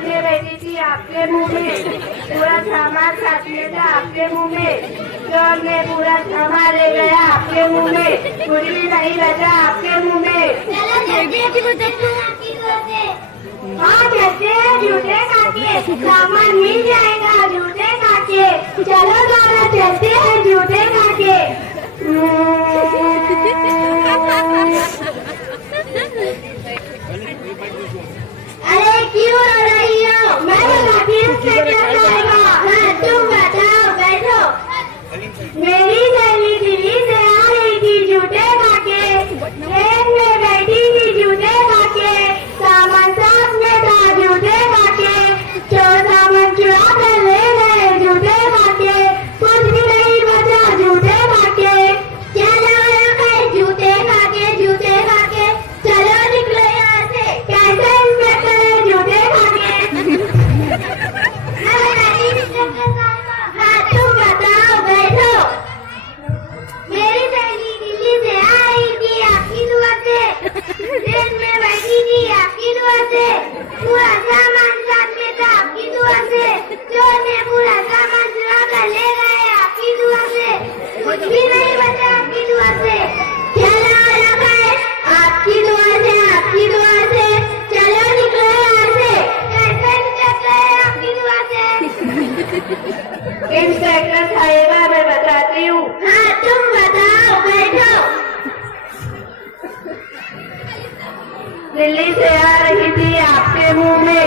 Train में बैठी थी आपके मुंह में, पूरा सामान साथ में था आपके मुंह में, चोर ने पूरा सामान ले गया आपके मुंह में, कुछ भी नहीं बचा आपके मुंह में। हाँ कहते हैं झूठे खाके सामान मिल जाएगा, झूठे खाके चलो दोनों चलते हैं झूठे खाके। अरे क्यों रो रही हो? मैं बताती हूँ क्या जाएगा। हाँ तुम बताओ, बैठो। मेरी सहेली दिल्ली से आ रही थी झूठे खाके, ट्रेन में बैठी थी झूठे खाके, सामान साथ में था झूठे खाके, चोर सामान चुरा कर ले गए झूठे खाके, कुछ भी नहीं बचा झूठे खाके। क्या लगा है झूठे खाके, झूठे खाके चलो निकलो यहाँ से, कैसे इंस्पेक्टर है झूठे खाके। हाँ तुम बताओ, बैठो। मेरी सहेली दिल्ली से आ रही थी आपकी दुआ से, ट्रेन में बैठी थी आपकी दुआ से, पूरा सामान साथ में था आपकी दुआ से, चोर ने पूरा सामान चुरा कर ले गए आपकी दुआ से, कुछ भी नहीं बचा आपकी दुआ से। क्या लगा है आपकी दुआ से, आपकी दुआ से चलो निकलो यहाँ से, कैसे निकलते हैं आपकी दुआ से। इंस्पेक्टर साहिबा मैं बताती हूँ। हाँ तुम बताओ, बैठो। दिल्ली से आ रही थी आपके मुंह में,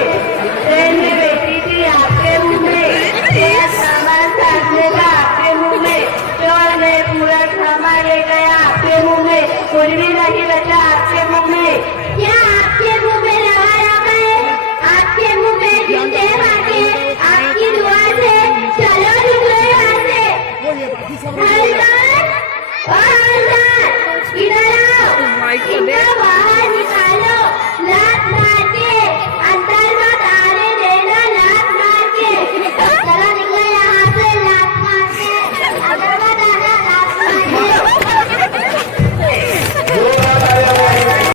ट्रेन में बैठी थी आपके मुंह में, पूरा सामान साथ में था आपके मुंह में, चोर ने पूरा सामान ले गया आपके मुंह में, कुछ भी नहीं बचा आपके मुंह में।